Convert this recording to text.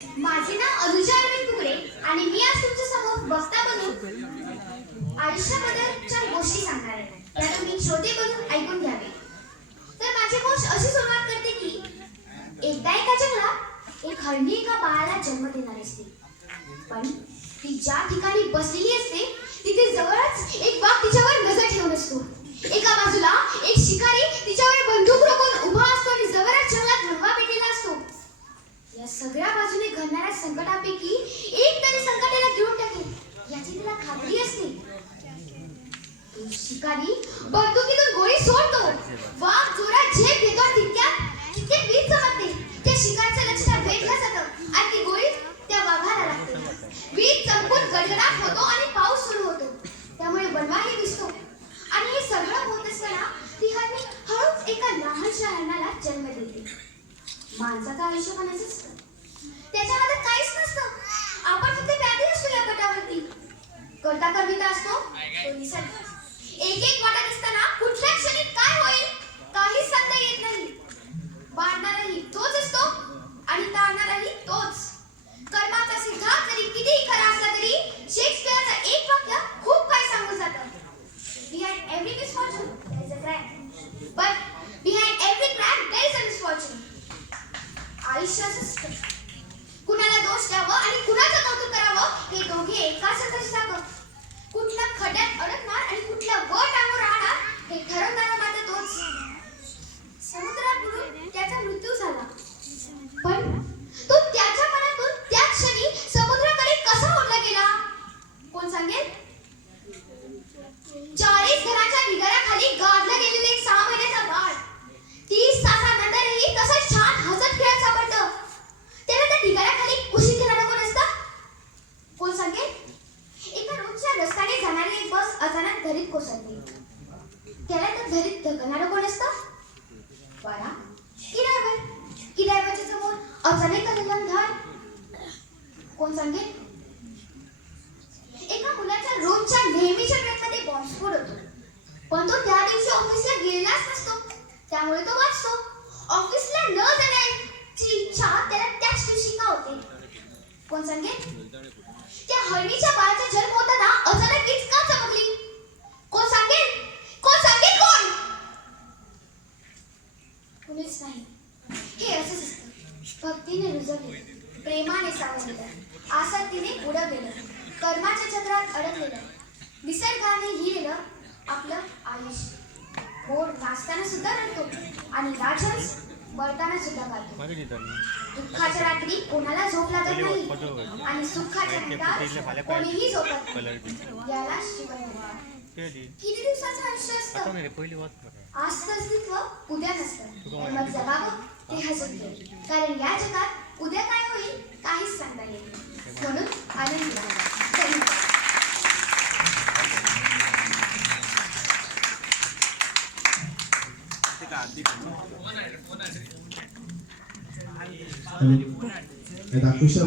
माझे नाव अनुजा अरविंद तुकडे आणि मी आज तुमच्या समोर वक्ता बनून आयुष्याबद्दलच्या गोष्टी सांगणार आहे. त्या तुम्ही श्रोते बनून ऐकून घ्यावे. तर माझी गोष्ट अशी सुरुवात करते की एकदा एका जंगलात एक हरणी एका बाळाला जन्म देणार असते. पण ती ज्या ठिकाणी बसलेली असते तिथे जवळच एक वाघ तिच्यावर नजर ठेवून असतो. एका बाजूला एक शिकारी तिच्यावर बंदूक रोखून उभा असतो आणि जवळच जंगलात भगवा पेटलेला असतो. या सगळ्या बाजूने घडणाऱ्या संकटापैकी एक तरी संकट त्याला गिळून टाकेल याची तिला खात्री असते. तो शिकारी बंदुकीतून गोळी सोडतो. वाघ जोरात झेप घेतो. तितक्यात वीज चमकते. त्या शिकारीचं लक्ष वेधलं जातं आणि ती गोळी त्या वाघाला लागते. वीज चमकून गडगडाट होतो आणि पाऊस सुरू होतो. त्यामुळे बनवाही दिसतो. आणि हे सगळं होत असताना ती हरणी हळूच एका लहानशा हरणाला जन्म देते. माणसाचं आयुष्य पण असंच असतं. त्याच्यामध्ये काहीच नसतं. आपण फक्त व्याधी असतो या पटावरती. करता करविता असतो तो निसर्ग. एक एक वाटत असताना कुठल्या क्षणी काय होईल काहीच सांगता येत नाही. बांधणाराही तोच असतो आणि तारणाराही तोच. कर्माचा सिद्धांत जरी कितीही खरा असला तरी शेक्सपियरचं एक वाक्य खूप काही सांगून जातं. Behind every misfortune there is a crack, but behind every crack there is a misfortune. आयुष्याचं असतं. कुणाला दोष द्यावं आणि कुणाचं कौतुक करावं हे दोघे एकाच हाताची जातं. कुठल्या खड्यात अडकणार आणि कुठल्या वर टांगून राहणार हे ठरवणारा मात्र तोच. समुद्रात बुडून त्याचा मृत्यू झाला, पण तो त्याच्या मनातून त्या क्षणी समुद्राकडे कसा ओढला गेला कोण सांगेल? 40 घराच्या ढिगाऱ्याखाली गाडलं गेलेलं एक 6 महिन्याचा बाळ 30 तासानंतरही तसंच छान हसत खेळत सापडतं. त्याला त्या ढिगाऱ्याखाली कुशीत घेणारं कोण असतं कोण सांगेल? एका रोजच्या रस्त्याने जाणारी एक बस अचानक दरीत कोसळली. त्याला त्या दरीत ढकलणारं कोण असतं? बरा की ड्रायव्हर. की ड्रायव्हरच्या समोर अचानक आलेला धाड कोण सांगेल? एका मुलाच्या रोजच्या नेहमीच्या ट्रेनमध्ये बॉम्बस्फोट होतो, पण तो त्या दिवशी ऑफिसला गेलाच नसतो. त्यामुळे तो वाचतो. ऑफिसला न जाण्याची इच्छा त्याला त्याच दिवशी का होते कोण सांगेल? त्या हरणीच्या बाळाचा जन्म होताना अचानक वीज का चमकली कोण सांगेल? कोण सांगेल? कोण? कुणीच नाही. हे असंच असतं. भक्तीने रुजवलेलं, प्रेमाने सावरलेलं, आसक्तीने बुडवलेलं, कर्माच्या चक्रात अडकलेलं, निसर्गाने हिरलेलं आपलं आयुष्य. मोर नाचताना सुद्धा रडतो आणि राजहंस बळताना सुद्धा गातो. दुःखाच्या रात्री कोणाला झोप लागत नाही आणि सुखाच्या रात्री कोणीही झोपत नाही. याला शिवाय किती दिवसाचं आयुष्य असतं. आजचं अस्तित्व उद्या नसतं. मग जगावं ते हसत. कारण या जगात उद्या काय होईल काहीच सांगता येत नाही. म्हणून आनंद Ed a questa